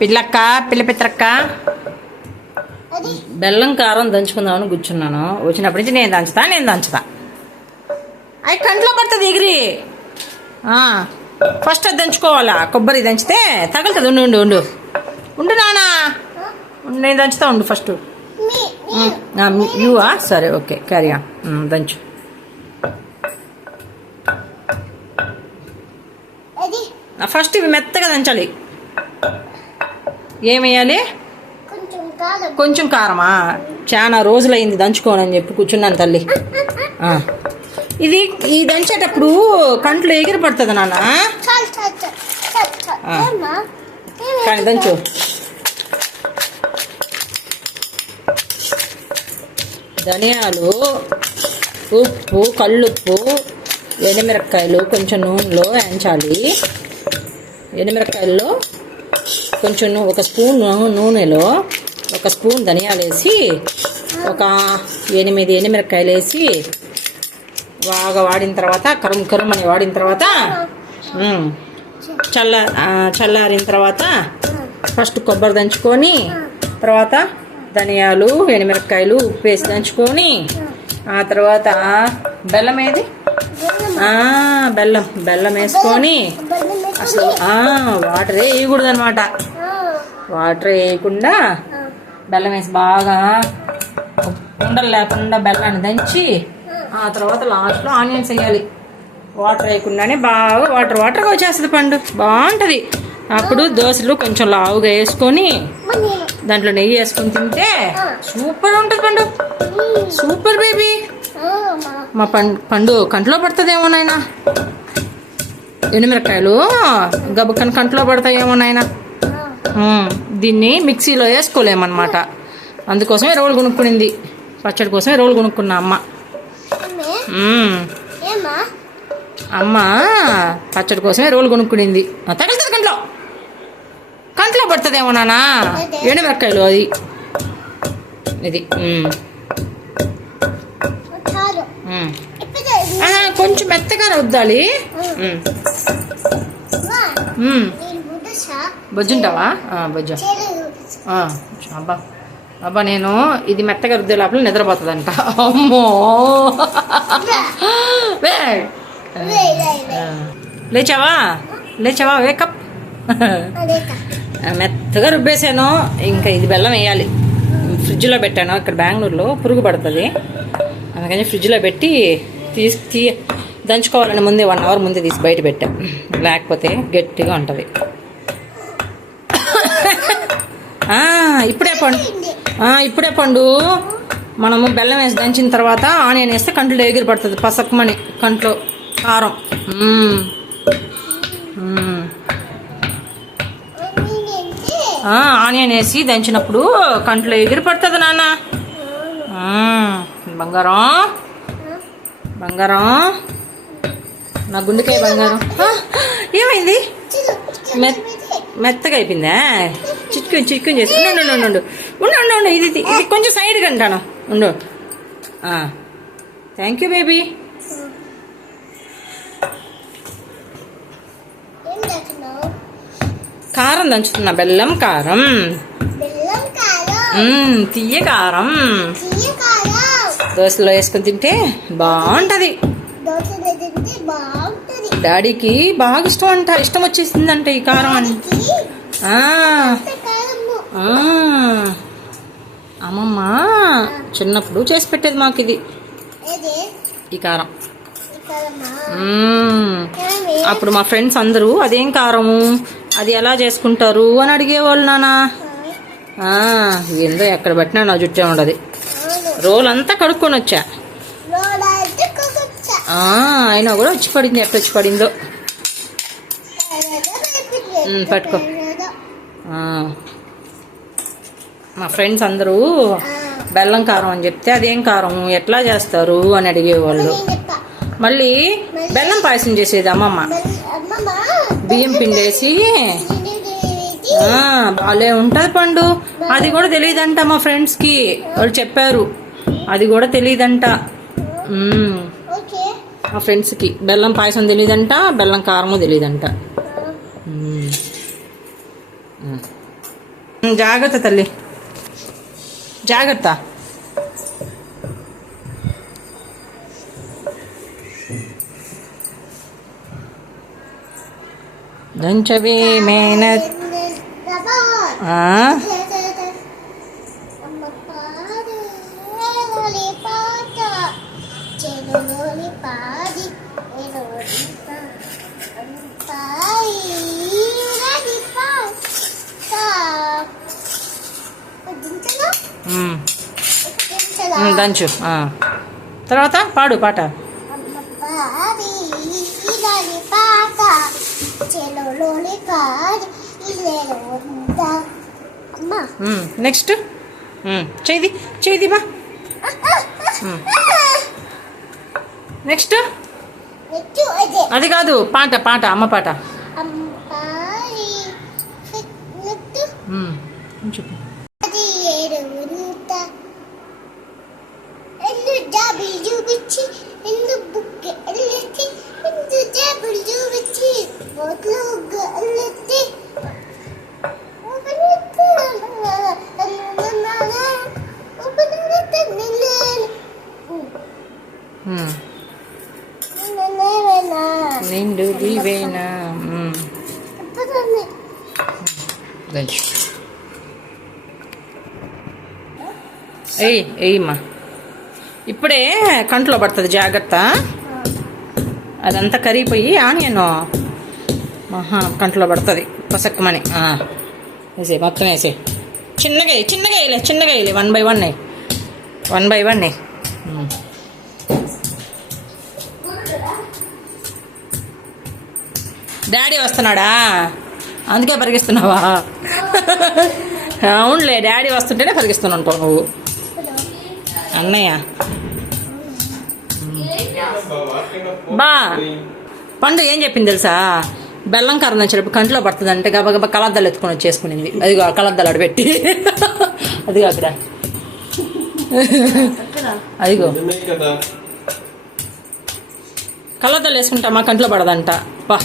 పిల్లక్క పిల్ల పిత్రక్క. బెల్లం కారం దంచుకుందామని కూర్చున్నాను. వచ్చినప్పటి నుంచి నేను దంచుతా నేను దంచుతా. అవి కంట్లో పడుతుంది ఎగిరి. ఫస్ట్ అది దంచుకోవాలా? కొబ్బరి దంచితే తగులుతుంది. ఉండు ఉండు ఉండు. ఉండు నానా. నేను దంచుతా ఉండు ఫస్ట్. యూవా సరే ఓకే క్యారీ దంచు. ఫస్ట్ ఇవి మెత్తగా దంచాలి. ఏమేయాలి? కొంచెం కారమా? చాలా రోజులైంది దంచుకోనని చెప్పి కూర్చున్నాను తల్లి. ఇది ఈ దంచేటప్పుడు కంట్లో ఎగిరి పడుతుంది నాన్న. కానీ దంచు. ధనియాలు ఉప్పు కల్లుప్పు ఎండుమిరపకాయలు కొంచెం నూనెలో వేయించాలి. ఎండుమిరపకాయల్లో కొంచెం ఒక స్పూన్ నూనెలో ఒక స్పూన్ ధనియాలు వేసి ఒక ఎనిమిది ఎనిమిరకాయలు వేసి బాగా వాడిన తర్వాత కరుమ్ కరుమ్ అని వాడిన తర్వాత చల్ల చల్లారిన తర్వాత ఫస్ట్ కొబ్బరి దంచుకొని తర్వాత ధనియాలు ఎండుమిరపకాయలు ఉప్పు వేసి దంచుకొని ఆ తర్వాత బెల్లం ఏది? బెల్లం బెల్లం వేసుకొని అసలు వాటర్ వేయకూడదు అనమాట వాటర్ వేయకుండా బెల్లం వేసి బాగా ఉండలు లేకుండా బెల్లాన్ని దంచి ఆ తర్వాత లాస్ట్లో ఆనియన్స్ వేయాలి. వాటర్ వేయకుండానే బాగా వాటర్ వాటర్గా వచ్చేస్తుంది పండు. బాగుంటుంది. అప్పుడు దోశలు కొంచెం లావుగా వేసుకొని దాంట్లో నెయ్యి వేసుకొని తింటే సూపర్ ఉంటుంది పండు. Super baby. మా పండు పండు కంట్లో పడుతుందేమో నాయన. ఎండుమిరకాయలు గబుక్కని కంట్లో పడతాయేమో నాయన. దీన్ని మిక్సీలో వేసుకోలేమన్నమాట. అందుకోసమే రోలు కొనుక్కునింది. పచ్చడి కోసమే రోలు కొనుక్కున్నా అమ్మ. అమ్మ పచ్చడి కోసమే రోలు కొనుక్కునింది. తగులుతుంది కంట్లో. కంట్లో పడుతుందేమో నానా. ఎండుమిరకాయలు అది. ఇది. కొంచెం మెత్తగా రుద్దాలి. బొజ్జుంటావా? బొజ్జు. అబ్బా. అబ్బా నేను ఇది మెత్తగా రుద్దే లోపల నిద్రపోతుందంట. అమ్మో. లే. లే లేచావా? లేచావా? వేకప్ మెత్తగా రుబ్బేసాను. ఇంకా ఇది బెల్లం వేయాలి. ఫ్రిడ్జ్లో పెట్టాను. ఇక్కడ బెంగళూరులో పురుగు పడుతుంది. అందుకని ఫ్రిడ్జ్లో పెట్టి తీసి తీ దంచుకోవాలని ముందే వన్ అవర్ ముందే తీసి బయట పెట్టా. లేకపోతే గట్టిగా ఉంటుంది. ఇప్పుడే పండు. ఇప్పుడే పండు. మనము బెల్లం వేసి దంచిన తర్వాత ఆనియన్ వేస్తే కంట్లో ఎగిరి పడుతుంది. పసకమని కంట్లో కారం. ఆనియన్ వేసి దంచినప్పుడు కంట్లో ఎగిరి పడుతుంది నాన్న. బంగారం. బంగారం. నా గుండెకాయ బంగారం. ఏమైంది? మెత్తగా అయిపోయిందా? చిక్కుని చిక్కుని చేసి ఉండు ఉండు ఉండు ఉండు. ఉండు ఉండు ఇది ఇది కొంచెం సైడ్కి అంటాను. ఉండు. Thank you baby. కారం దంచుతున్నా. బెల్లం కారం. తీయ కారం? దోశలో వేసుకొని తింటే బాగుంటది దోశలు తింటే బాగుంటుంది డాడీకి బాగా ఇష్టం అంట. ఇష్టం వచ్చేసిందంట ఈ కారం అని. అమ్మమ్మ చిన్నప్పుడు చేసి పెట్టేది మాకు ఇది ఈ కారం. అప్పుడు మా ఫ్రెండ్స్ అందరూ అదేం కారము? అది ఎలా చేసుకుంటారు? అని అడిగేవాళ్ళు నానా ఏందో ఎక్కడ పట్టినా నా జుట్టే ఉండదు. రోల్ అంతా కడుక్కొని వచ్చా లోడ అయితే కొకొచ్చా ఆ, అయినా కూడా వచ్చి పడింది ఎట్ట వచ్చి పడిందో. పట్టుకో. మా ఫ్రెండ్స్ అందరూ బెల్లం కారం అని చెప్తే అదేం కారం? ఎట్లా చేస్తారు? అని అడిగేవాళ్ళు. మళ్ళీ బెల్లం పాయసం చేసేది అమ్మమ్మ. బియ్యం పిండేసి ఇది ఉంటుంది భలే పండు. అది కూడా తెలియదంట మా ఫ్రెండ్స్కి. వాళ్ళు చెప్పారు. అది కూడా తెలియదంట. మా ఫ్రెండ్స్కి బెల్లం పాయసం తెలియదంట బెల్లం కారము తెలియదంట. జాగ్రత్త తల్లి. జాగ్రత్త. దంచవి మేనత్. ఇల్లేలో ఉందా? అమ్మ. ఉమ్, నెక్స్ట్. చేది చేది బా. నెక్స్ట్. నెక్స్ట్ అదే కాదు పాట పాట అమ్మ పాట. చెప్పు నిండు దీవేనా. ఎయ్ ఎయ్యమ్మా ఇప్పుడే కంట్లో పడుతుంది జాగ్రత్త. అదంతా కరిగిపోయి ఆనియన్ మహా కంట్లో పడుతుంది. పసక్కమని. వేసే మొత్తం వేసే. చిన్నగా చిన్నగా వేయలే చిన్నగా వేయలే. One by one one by one daddy వస్తున్నాడా? అందుకే పరిగిస్తున్నావా అవునులే డాడీ వస్తుంటేనే పరిగిస్తున్నావు నువ్వు. అన్నయ్య. బా పండు ఏం చెప్పింది తెలుసా? బెల్లం కారం వచ్చేటప్పుడు కంట్లో పడుతుంది అంటే గబగబా కలద్దాలు ఎత్తుకొని వచ్చేసుకునింది. అదిగో కలద్దాలు అక్కడ పెట్టి. అదిగో అక్కడ. అదిగో. కళ్ళద్దాలు వేసుకుంటామా కంట్లో పడదంట. బా.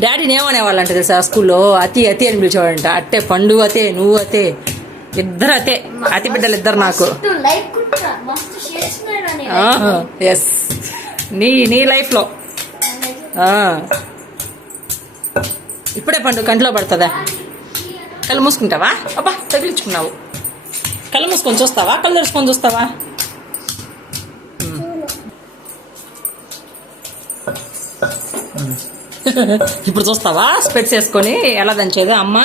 డాడీని ఏమనేవాళ్ళంట తెలుసా స్కూల్లో? అతి అతి అని పిలిచేవాడంట. అట్టే పండు అతే నువ్వు అతే ఇద్దరు అతే అతి బిడ్డలు ఇద్దరు నాకు. ఎస్ నీ నీ లైఫ్లో. ఇప్పుడే పండు కంట్లో పడుతుందా? కళ్ళు మూసుకుంటావా? అబ్బా తగిలించుకున్నావు. కళ్ళు మూసుకొని చూస్తావా? కళ్ళు తెరుచుకొని చూస్తావా? ఇప్పుడు చూస్తావా? స్పెట్స్ వేసుకొని ఎలా దంచేది అమ్మ?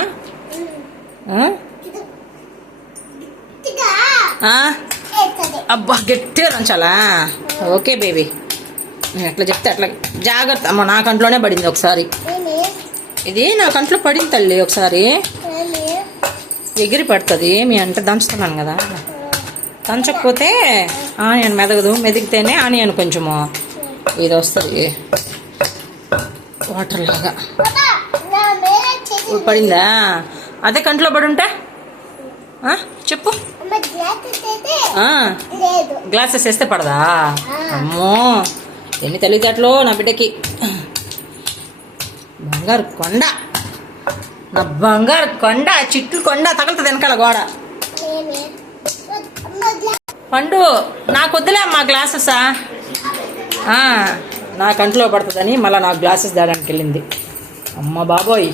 అబ్బా గట్టిగా దంచాలా? Okay baby. నేను ఎట్లా చెప్తే అట్లా జాగ్రత్త. అమ్మ నా కంట్లోనే పడింది ఒకసారి. ఇది నా కంట్లో పడింది తల్లి ఒకసారి. ఎగిరి పడుతుంది. మీ అంటే దంచుతున్నాను కదా. దంచకపోతే ఆనియన్ మెదగదు. మెదిగితేనే ఆనియన్ కొంచెము ఇది వస్తుంది. వాటర్ లాగా. పడిందా? అదే కంట్లో పడి ఉంటే చెప్పు. గ్లాసెస్ వేస్తే పడదా? అమ్మో ఎన్ని తెలివితేటలో నా బిడ్డకి? బంగారు కొండ. నా బంగారు కొండ చిట్లు కొండ తగులుతుంది వెనకాల గోడ. పండు నాకు వద్దులే అమ్మా గ్లాసెసా నా కంట్లో పడుతుందని మళ్ళీ నాకు గ్లాసెస్ తేడానికి వెళ్ళింది. అమ్మ బాబోయ్.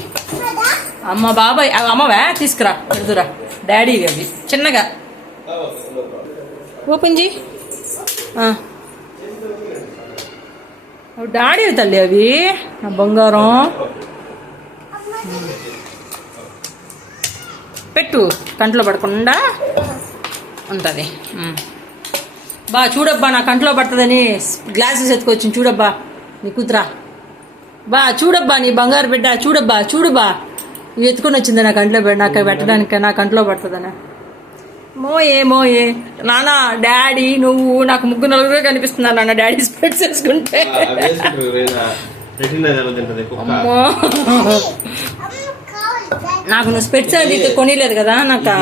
అమ్మ బాబోయ్. అవి అమ్మవే? తీసుకురా. పెడుతురా డాడీ అవి. చిన్నగా. ఓపెన్ చేయి డాడీ తల్లి అవి. బంగారం. పెట్టు. కంట్లో పడకుండా ఉంటుంది. బా చూడబ్బా నా కంట్లో పడుతుందని గ్లాసెస్ ఎత్తుకొచ్చింది చూడబ్బా నీ కూతురా. బా చూడబ్బా నీ బంగారు బిడ్డ చూడబ్బా చూడుబా. నువ్వు ఎత్తుకొని వచ్చింది నా కంట్లో నాకు పెట్టడానికి నా కంట్లో పడుతుందని. మోయే మోయే. నాన్న డాడీ నువ్వు నాకు ముగ్గురు నలుగురే కనిపిస్తున్నారు నాన్న డాడీ స్పెట్స్ వేసుకుంటే. నాకు నువ్వు స్పెట్స్ అది కొనిలేదు కదా నాకు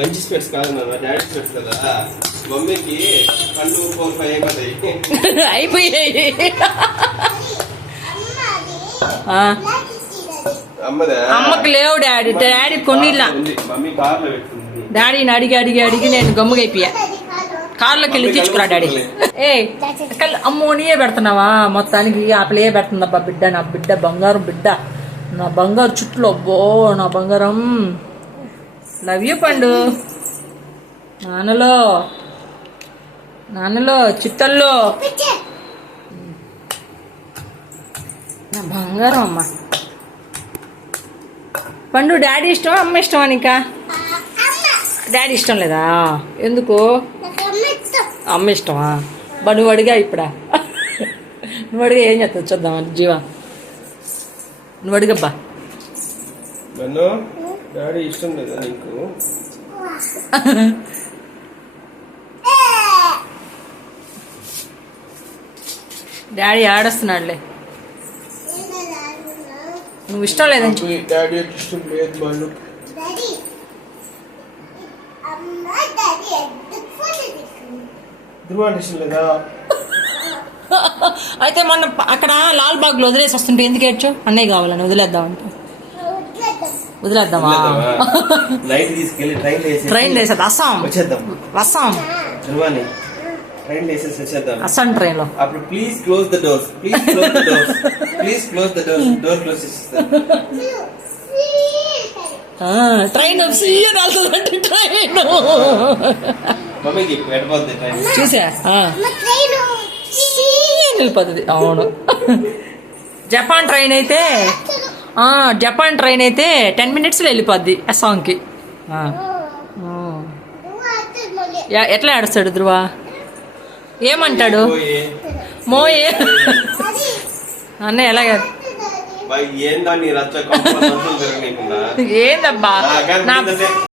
మంచి స్పెట్స్ కాదు డాడీ స్పెట్స్ కదా. మమ్మీకి కళ్ళు ఫోర్ ఫైవ్ అయిపోతాయి. అయిపోయాయి. అమ్మకి లేవు డాడీ. డాడీ కొన్నిలా. పెట్టుకుంది డాడీని అడిగి అడిగి అడిగి నేను గమ్ముగైపోయా కార్లోకి వెళ్ళి తీసుకురా డాడీ. ఏ కల్ అమ్మో నీయే పెడుతున్నావా? మొత్తానికి ఆ పిల్లయే పెడుతుందబ్బా బిడ్డ నా బిడ్డ బంగారం బిడ్డ. నా బంగారు చుట్లు అబ్బో నా బంగారం. లవ్ యూ పండు. నాన్నలో. నాన్నలో చిట్టల్లో పిచ్చే. నా బంగారం అమ్మ. పండు డాడీ ఇష్టం అమ్మ ఇష్టమా నీకా? అమ్మ డాడీ ఇష్టం లేదా? ఎందుకు? నాకు అమ్మ ఇష్టం అమ్మ ఇష్టమా? బా నువ్వు అడిగా ఇప్పుడా? నువ్వు అడిగా ఏం చేస్తావు? చూద్దాం జీవా. నువ్వు అడిగబ్బా. డాడీ ఇష్టం లేదా నీకు? డాడీ ఆడస్తున్నాడులే. నువ్వు ఇష్టం లేదని అయితే మొన్న అక్కడ లాల్ బాగ్లో వదిలేసి వస్తుంటే ఎందుకు ఏడ్చో అన్నయ్య కావాలని వదిలేద్దామంటే వదిలేద్దాం. వదిలేద్దామా? నైట్ తీసుకెళ్ళి ట్రైన్ ట్రైన్ వేసేది అస్సాం. వచ్చేద్దాం. అస్సాం. ట్రైన్ వేసేసి వచ్చేద్దాం. అస్సాం ట్రైన్లో అప్పుడు please close the doors please close the doors please close the doors door close train వెళ్తుందంటే train మమ్మీకి ట్రైన్ చూసా? ట్రైన్ వెళ్ళిపోతుంది. అవును. జపాన్ ట్రైన్ అయితే ఆ, జపాన్ ట్రైన్ అయితే టెన్ మినిట్స్లో వెళ్ళిపోద్ది అస్సాంకి ఆ. ఎ- ఎట్లా ఆడుస్తాడు ధ్రువ? ఏమంటాడు? మోయే. అన్నయ్య ఎలాగ? ఏందబ్బా? నా